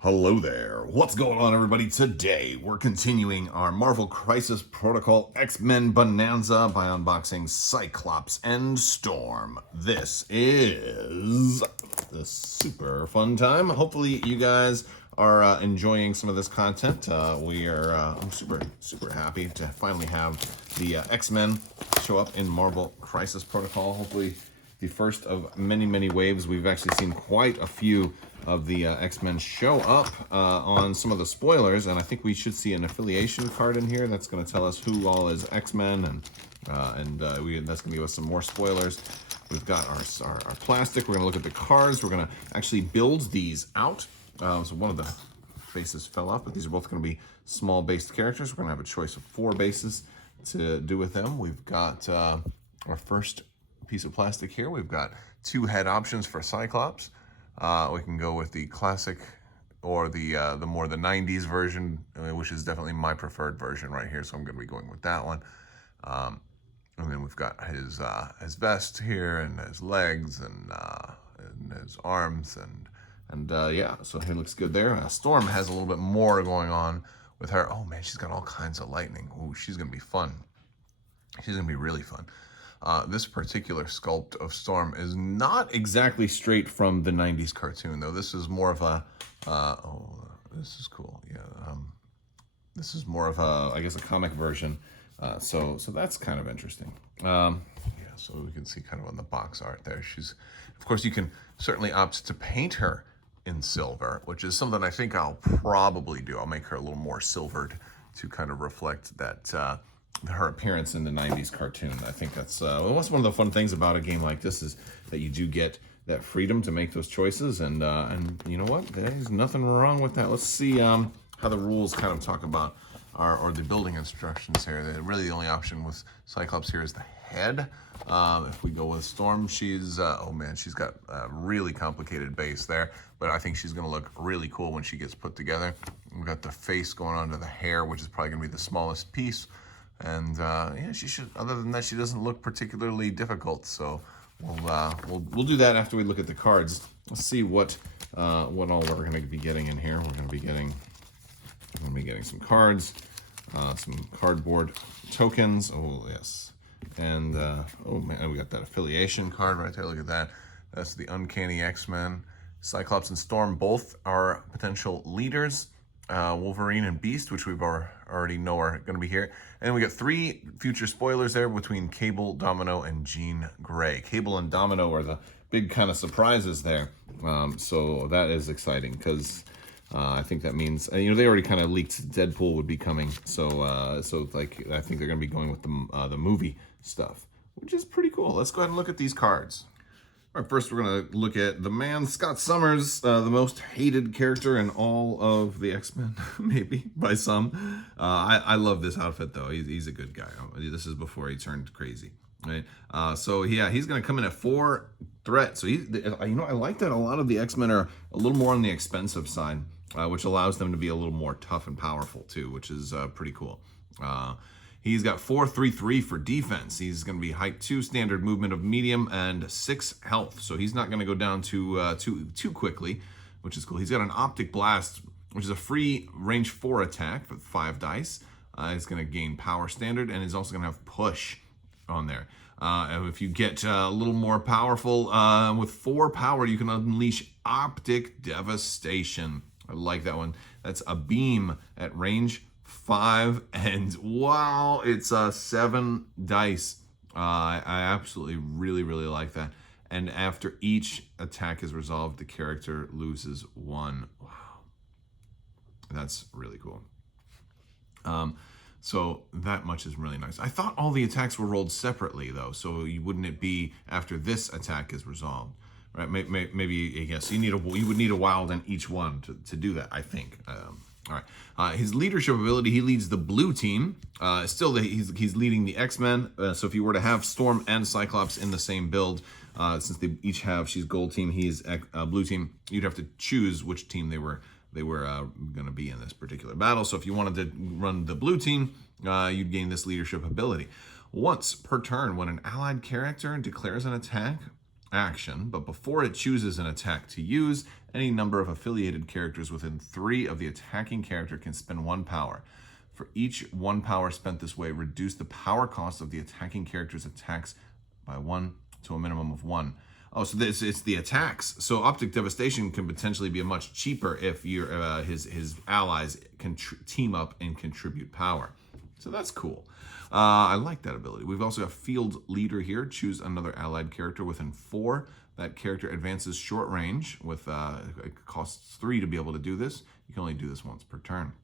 Hello there. What's going on, everybody? Today, we're continuing our Marvel Crisis Protocol X-Men Bonanza by unboxing Cyclops and Storm. This is a super fun time. Hopefully, you guys are enjoying some of this content. I'm super happy to finally have the X-Men show up in Marvel Crisis Protocol. Hopefully, the first of many waves. We've actually seen quite a few of the X-Men show up on some of the spoilers, and I think we should see an affiliation card in here that's going to tell us who all is X-Men, and that's going to give us some more spoilers. We've got our plastic. We're going to look at the cards. We're going to actually build these out. So one of the bases fell off, but these are both going to be small based characters. We're going to have a choice of 4 bases to do with them. We've got our first piece of plastic here. We've got 2 head options for Cyclops. We can go with the classic or the more the 90s version, which is definitely my preferred version right here. So I'm going to be going with that one. And then we've got his vest here, and his legs, and his arms, and yeah. So he looks good there. Storm has a little bit more going on with her. Oh man, she's got all kinds of lightning. Ooh, she's going to be fun. She's going to be really fun. This particular sculpt of Storm is not exactly straight from the 90s cartoon, though. This is more of a, this is cool. Yeah, this is more of a, I guess, a comic version. So that's kind of interesting. Yeah, so we can see kind of on the box art there. Of course, you can certainly opt to paint her in silver, which is something I think I'll probably do. I'll make her a little more silvered to kind of reflect that, her appearance in the 90s cartoon. I think that's one of the fun things about a game like this, is that you do get that freedom to make those choices, and you know what, there's nothing wrong with that. Let's see how the rules kind of talk about or the building instructions here. Really the only option with Cyclops here is the head. If we go with Storm, she's oh man, she's got a really complicated base there, but I think she's going to look really cool when she gets put together. We've got the face going on to the hair, which is probably going to be the smallest piece. And yeah, she should. Other than that, she doesn't look particularly difficult. So we'll do that after we look at the cards. Let's see what all we're going to be getting in here. We're going to be getting some cards, some cardboard tokens. Oh yes, and oh man, we got that affiliation card right there. Look at that. That's the Uncanny X-Men. Cyclops and Storm both are potential leaders. Wolverine and Beast, which we've already know are going to be here. And we got 3 future spoilers there between Cable, Domino, and Jean Grey. Cable and Domino are the big kind of surprises there. So that is exciting, because I think that means, they already kind of leaked Deadpool would be coming. So like, I think they're going to be going with the movie stuff, which is pretty cool. Let's go ahead and look at these cards. All right, first we're going to look at the man, Scott Summers, the most hated character in all of the X-Men, maybe, by some. I love this outfit, though. He's a good guy. This is before he turned crazy, right? So, yeah, he's going to come in at 4 threat. So, I like that a lot of the X-Men are a little more on the expensive side, which allows them to be a little more tough and powerful, too, which is pretty cool. He's got 4-3-3 for defense. He's going to be height 2, standard movement of medium, and 6 health. So he's not going to go down too quickly, which is cool. He's got an optic blast, which is a free range 4 attack with 5 dice. He's going to gain power standard, and he's also going to have push on there. And if you get a little more powerful, with 4 power, you can unleash optic devastation. I like that one. That's a beam at range 5, and wow, it's 7 dice. I absolutely really like that. And after each attack is resolved, the character loses 1. Wow, that's really cool. So that much is really nice. I thought all the attacks were rolled separately, though, so wouldn't it be after this attack is resolved? Right? Maybe, I guess you would need a wild in each one to do that, I think. All right. His leadership ability, he leads the blue team. He's leading the X-Men. So if you were to have Storm and Cyclops in the same build, since they each have, she's gold team, he's blue team, you'd have to choose which team they were going to be in this particular battle. So if you wanted to run the blue team, you'd gain this leadership ability. Once per turn, when an allied character declares an attack action, but before it chooses an attack to use, Any number of affiliated characters within 3 of the attacking character can spend 1 power. For each 1 power spent this way, reduce the power cost of the attacking character's attacks by 1 to a minimum of 1. Oh, so this it's the attacks. So Optic Devastation can potentially be much cheaper if his allies can team up and contribute power. So that's cool. I like that ability. We've also got Field Leader here. Choose another allied character within 4. That character advances short range with it costs 3 to be able to do this. You can only do this once per turn.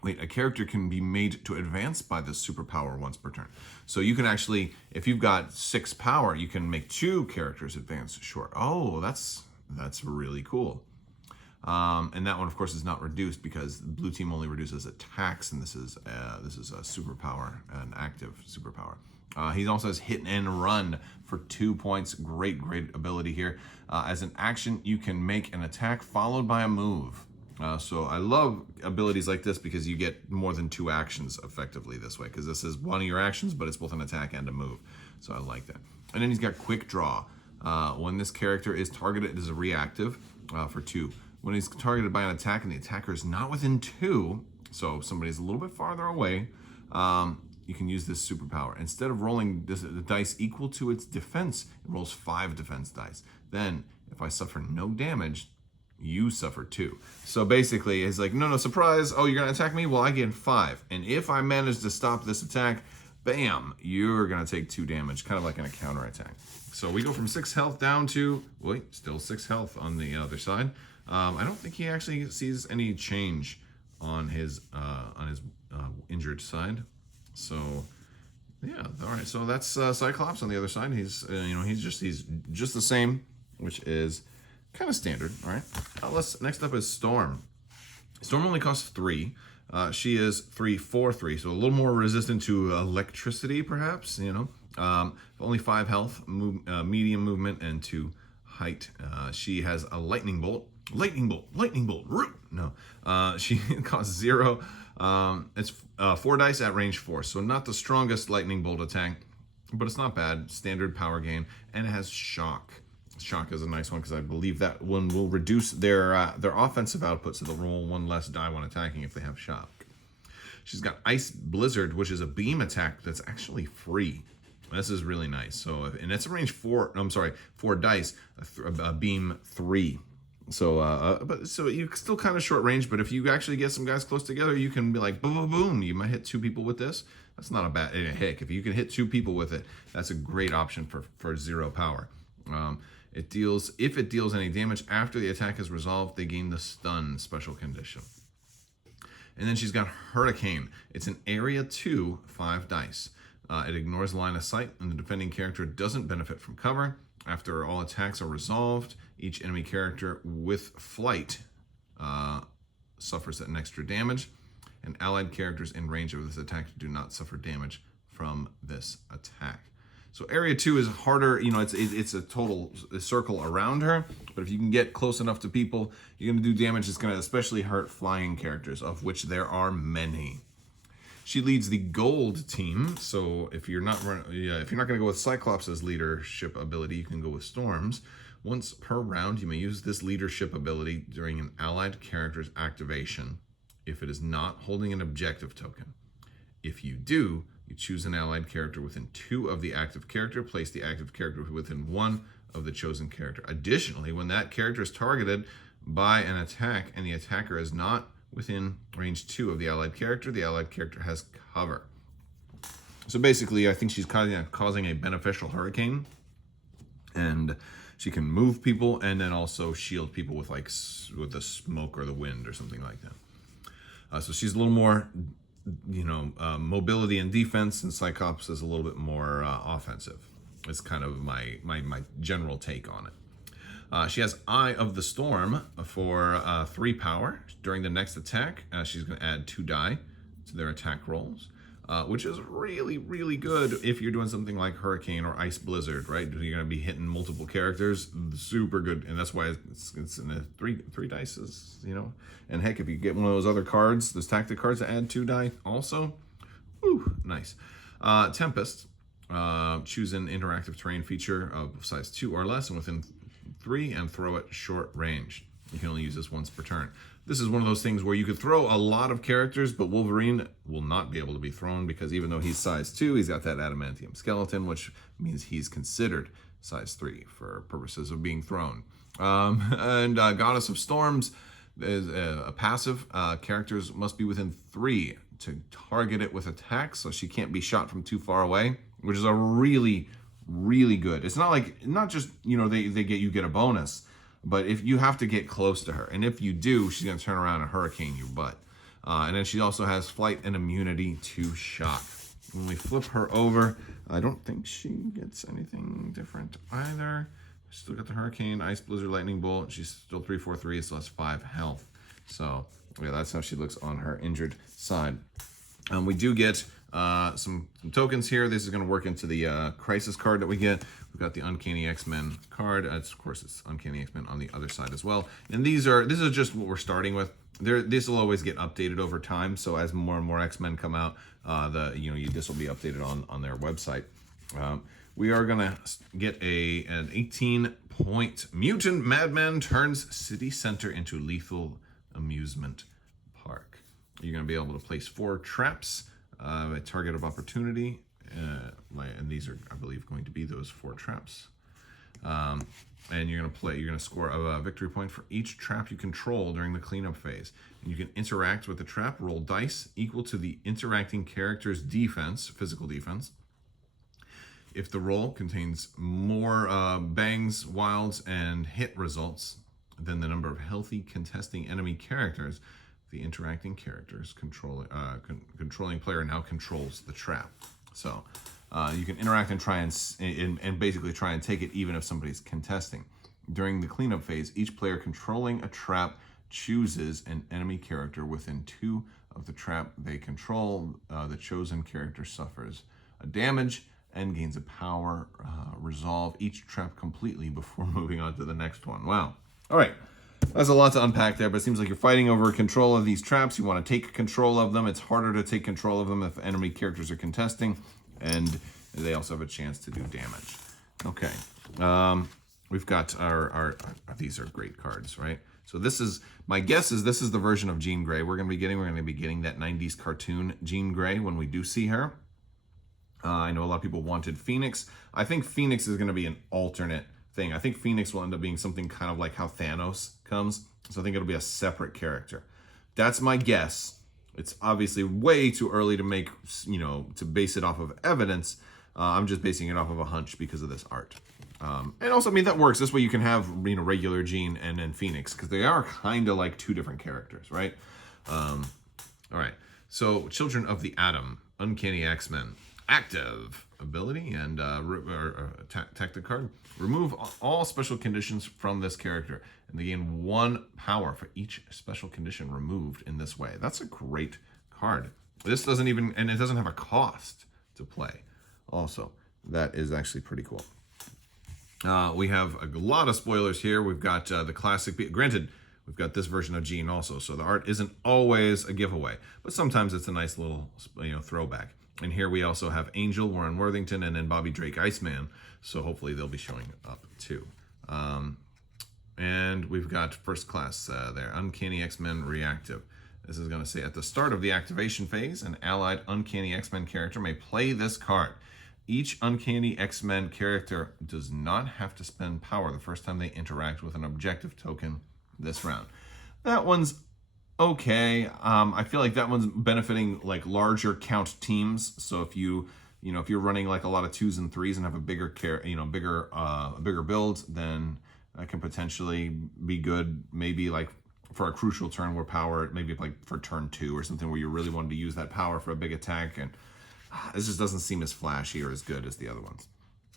Wait, a character can be made to advance by this superpower once per turn. So you can actually, if you've got 6 power, you can make 2 characters advance short. Oh, that's really cool. And that one, of course, is not reduced because the blue team only reduces attacks, and this is a superpower, an active superpower. He also has Hit and Run for 2 points. Great ability here. As an action, you can make an attack followed by a move. So I love abilities like this because you get more than 2 actions effectively this way, because this is one of your actions, but it's both an attack and a move. So I like that. And then he's got Quick Draw. When this character is targeted, it is a reactive for 2. When he's targeted by an attack and the attacker is not within 2, so somebody's a little bit farther away, you can use this superpower. Instead of rolling the dice equal to its defense, it rolls 5 defense dice. Then, if I suffer no damage, you suffer 2. So basically, it's like, no, surprise. Oh, you're going to attack me? Well, I get 5. And if I manage to stop this attack, bam, you're going to take 2 damage, kind of like in a counterattack. So we go from 6 health down to, wait, still 6 health on the other side. I don't think he actually sees any change on his injured side. So, yeah, all right. So that's Cyclops on the other side. He's just the same, which is kind of standard. All right. Next up is Storm. Storm only costs 3. She is 3/4/3, so a little more resistant to electricity, perhaps. Only 5 health, medium movement, and 2 height. She has a lightning bolt. Lightning bolt. No. She costs 0. It's 4 dice at range 4, so not the strongest lightning bolt attack, but it's not bad. Standard power gain, and it has shock. Shock is a nice one because I believe that one will reduce their offensive output, so they'll roll 1 less die when attacking if they have shock. She's got Ice Blizzard, which is a beam attack that's actually free. This is really nice. So, and it's a range 4. I'm sorry, 4 dice, a beam 3. So, so you're still kind of short range. But if you actually get some guys close together, you can be like boom, boom, boom. You might hit 2 people with this. That's not a bad heck. If you can hit 2 people with it, that's a great option for 0 power. If it deals any damage after the attack is resolved, they gain the stun special condition. And then she's got Hurricane. It's an area 2, 5 dice. It ignores line of sight, and the defending character doesn't benefit from cover. After all attacks are resolved, each enemy character with flight suffers an extra damage, and allied characters in range of this attack do not suffer damage from this attack. So area 2 is harder, it's a total circle around her, but if you can get close enough to people, you're going to do damage that's going to especially hurt flying characters, of which there are many. She leads the gold team, so if you're not going to go with Cyclops' leadership ability, you can go with Storm's. Once per round, you may use this leadership ability during an allied character's activation if it is not holding an objective token. If you do, you choose an allied character within 2 of the active character, place the active character within 1 of the chosen character. Additionally, when that character is targeted by an attack and the attacker is not within range 2 of the allied character has cover. So basically, I think she's causing a beneficial hurricane, and she can move people and then also shield people with the smoke or the wind or something like that. So she's a little more, mobility and defense, and Cyclops is a little bit more offensive. It's kind of my general take on it. She has Eye of the Storm for 3 power. During the next attack, she's going to add 2 die to their attack rolls, which is really, really good if you're doing something like Hurricane or Ice Blizzard, right? You're going to be hitting multiple characters. Super good, and that's why it's in the 3 dice, And heck, if you get one of those other cards, those tactic cards that add 2 die also, whew, nice. Tempest, choose an interactive terrain feature of size 2 or less and within 3 and throw it short range. You can only use this once per turn. This is one of those things where you could throw a lot of characters, but Wolverine will not be able to be thrown because even though he's size 2, he's got that adamantium skeleton, which means he's considered size 3 for purposes of being thrown. Goddess of Storms is a passive. Characters must be within 3 to target it with attacks, so she can't be shot from too far away, which is a really, really good. It's not just, they get a bonus, but if you have to get close to her, and if you do, she's going to turn around and hurricane your butt. And then she also has flight and immunity to shock. When we flip her over, I don't think she gets anything different either. Still got the hurricane, ice, blizzard, lightning bolt. She's still 3/4/3, so that's 5 health. So yeah, that's how she looks on her injured side. We do get some tokens here. This is going to work into the crisis card that we get. We've got the Uncanny X-Men card. Of course, it's Uncanny X-Men on the other side as well. And this is just what we're starting with. This will always get updated over time. So as more and more X-Men come out, this will be updated on their website. We are gonna get an 18-point mutant madman turns city center into lethal amusement park. You're gonna be able to place 4 traps, a target of opportunity, and these are, I believe, going to be those 4 traps. And you're gonna score a victory point for each trap you control during the cleanup phase. And you can interact with the trap, roll dice equal to the interacting character's defense, physical defense. If the roll contains more bangs, wilds, and hit results than the number of healthy contesting enemy characters, the interacting character's controlling player now controls the trap. So you can interact and try and basically try and take it even if somebody's contesting. During the cleanup phase, each player controlling a trap chooses an enemy character within 2 of the trap they control. The chosen character suffers a damage and gains a power. Resolve each trap completely before moving on to the next one. Wow. All right. That's a lot to unpack there, but it seems like you're fighting over control of these traps. You want to take control of them. It's harder to take control of them if enemy characters are contesting, and they also have a chance to do damage. Okay. We've got these are great cards, right? So my guess is this is the version of Jean Grey we're going to be getting that 90s cartoon Jean Grey when we do see her. I know a lot of people wanted Phoenix. I think Phoenix is going to be an alternate thing. I think Phoenix will end up being something kind of like how Thanos comes. So I think it'll be a separate character. That's my guess. It's obviously way too early to make, to base it off of evidence. I'm just basing it off of a hunch because of this art. And also, that works. This way you can have, regular Jean and then Phoenix, because they are kind of like 2 different characters, right? All right. So Children of the Atom, Uncanny X-Men. Active ability and tactic card. Remove all special conditions from this character, and they gain 1 power for each special condition removed in this way. That's a great card. This doesn't have a cost to play. Also, that is actually pretty cool. We have a lot of spoilers here. We've got the classic. Granted, we've got this version of Jean also, so the art isn't always a giveaway, but sometimes it's a nice little throwback. And here we also have Angel, Warren Worthington, and then Bobby Drake, Iceman. So hopefully they'll be showing up too. And we've got First Class there, Uncanny X-Men Reactive. This is going to say, at the start of the activation phase, an allied Uncanny X-Men character may play this card. Each Uncanny X-Men character does not have to spend power the first time they interact with an objective token this round. That one's okay. I feel like that one's benefiting like larger count teams. So if if you're running like a lot of 2s and 3s and have a bigger bigger build, then that can potentially be good. Maybe like for a crucial turn where power, maybe like for turn 2 or something where you really wanted to use that power for a big attack, and this just doesn't seem as flashy or as good as the other ones.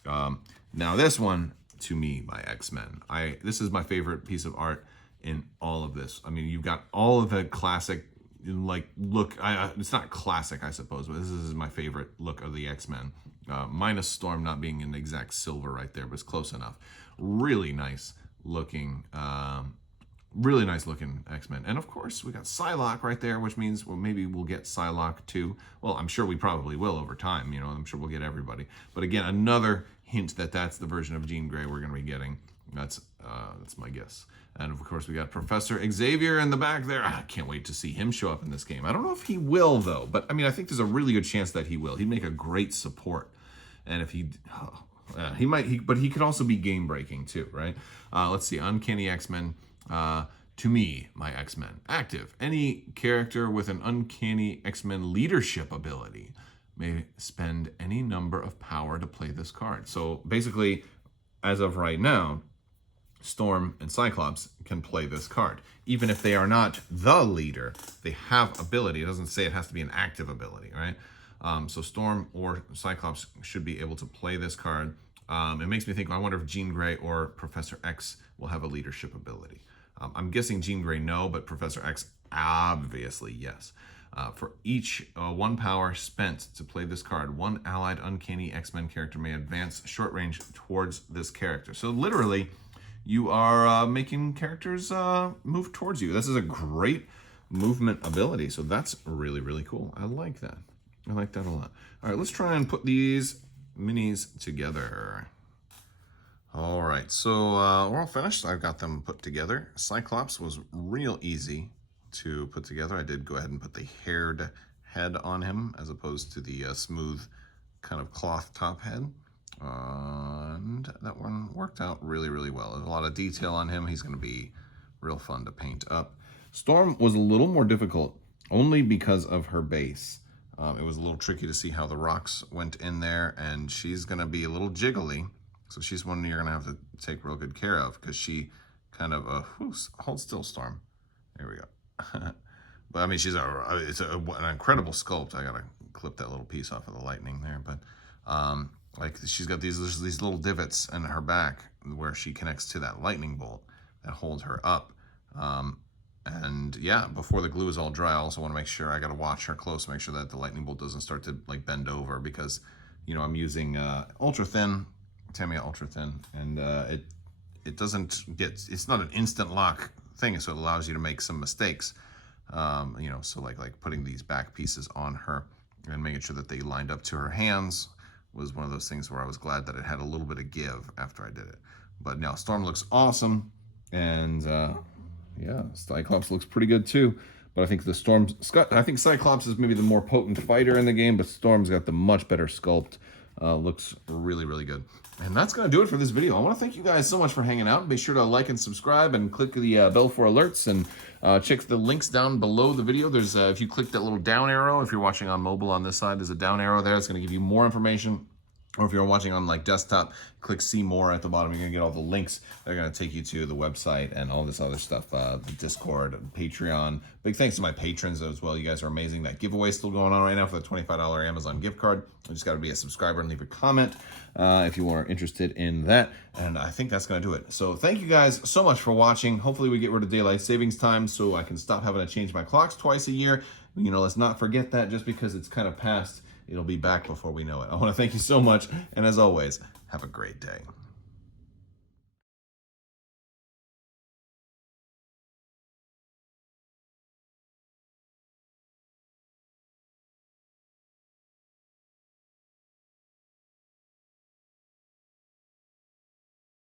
Now this one, to me, by X-Men, this is my favorite piece of art in all of this. You've got all of the classic look. It's not classic, I suppose, but this is my favorite look of the X-Men. Minus Storm not being an exact silver right there, but it's close enough. Really nice looking X-Men. And of course, we got Psylocke right there, which means, well, maybe we'll get Psylocke too. Well, I'm sure we probably will over time. I'm sure we'll get everybody. But again, another hint that that's the version of Jean Grey we're going to be getting. That's my guess. And of course, we got Professor Xavier in the back there. I can't wait to see him show up in this game. I don't know if he will, though, but I mean, I think there's a really good chance that he will. He'd make a great support. And if he might, but he could also be game breaking too, right? Let's see, Uncanny X-Men. To me, my X-Men. Active. Any character with an Uncanny X-Men leadership ability may spend any number of power to play this card. So basically, as of right now, Storm and Cyclops can play this card. Even if they are not the leader, they have ability. It doesn't say it has to be an active ability, right? So Storm or Cyclops should be able to play this card. It makes me think, I wonder if Jean Grey or Professor X will have a leadership ability. I'm guessing Jean Grey no, but Professor X obviously yes. For each 1 power spent to play this card, 1 allied Uncanny X-Men character may advance short range towards this character. So literally, you are making characters move towards you. This is a great movement ability, so that's really, really cool. I like that. I like that a lot. All right, let's try and put these minis together. All right, so we're all finished. I've got them put together. Cyclops was real easy to put together. I did go ahead and put the haired head on him as opposed to the smooth kind of cloth top head. And that one worked out really, really well. There's a lot of detail on him. He's going to be real fun to paint up. Storm was a little more difficult only because of her base. It was a little tricky to see how the rocks went in there, and she's going to be a little jiggly. So she's one you're going to have to take real good care of because she kind of, hold still, Storm. There we go. But I mean, it's an incredible sculpt. I got to clip that little piece off of the lightning there. But like she's got these little divots in her back where she connects to that lightning bolt that hold her up. And yeah, before the glue is all dry, I also want to make sure, I got to watch her close, make sure that the lightning bolt doesn't start to like bend over because, you know, I'm using ultra thin, Tamiya ultra thin, and it doesn't get, it's not an instant lock thing, so it allows you to make some mistakes. You know, so like putting these back pieces on her and making sure that they lined up to her hands was one of those things where I was glad that it had a little bit of give after I did it. But now Storm looks awesome, and yeah, Cyclops looks pretty good too. But I think I think Cyclops is maybe the more potent fighter in the game, but Storm's got the much better sculpt. Looks really, really good. And that's going to do it for this video. I want to thank you guys so much for hanging out. Be sure to like and subscribe and click the bell for alerts, and check the links down below the video. There's if you click that little down arrow, if you're watching on mobile on this side, there's a down arrow there. It's going to give you more information. Or if you're watching on like desktop, click see more at the bottom. You're gonna get all the links that are gonna take you to the website and all this other stuff, the Discord, Patreon. Big thanks to my patrons as well. You guys are amazing. That giveaway is still going on right now for the $25 Amazon gift card. You just gotta be a subscriber and leave a comment if you are interested in that. And I think that's gonna do it. So thank you guys so much for watching. Hopefully we get rid of daylight savings time so I can stop having to change my clocks twice a year. You know, let's not forget that just because it's kind of past. It'll be back before we know it. I want to thank you so much, and as always, have a great day.